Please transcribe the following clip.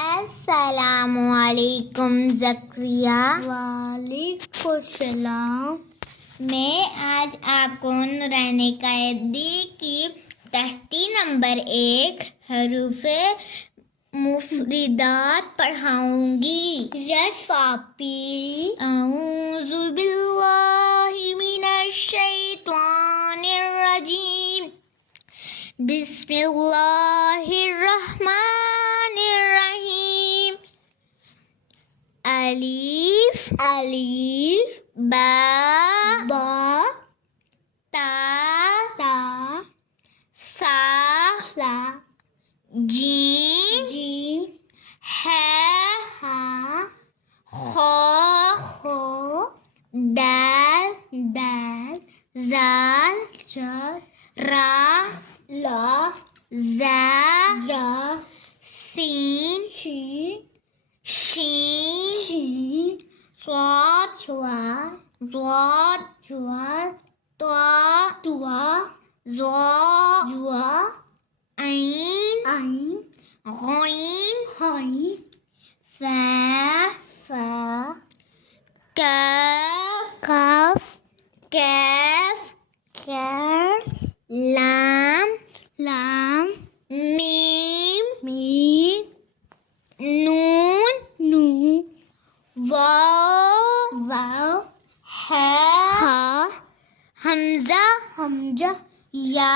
अस्सलामुअलैकुम ज़करिया। वालेकुम सलाम। मैं आज आपको नूरानी कायदे की तहती नंबर 1 हरूफ़े मुफ़रिदात पढ़ाऊंगी। यस आपी। अऊज़ु बिल्लाहि मिनश शैतानिर रजीम। बिस्मिल्लाहिर रहमानिर रहीम। अलीफ बा ता सा जीम है खो दाल जाल रा जा सीन शीन स्वाद त्वा ज़ा ऐन गईन फा काफ लाम मीम नून वाव हा हमजा या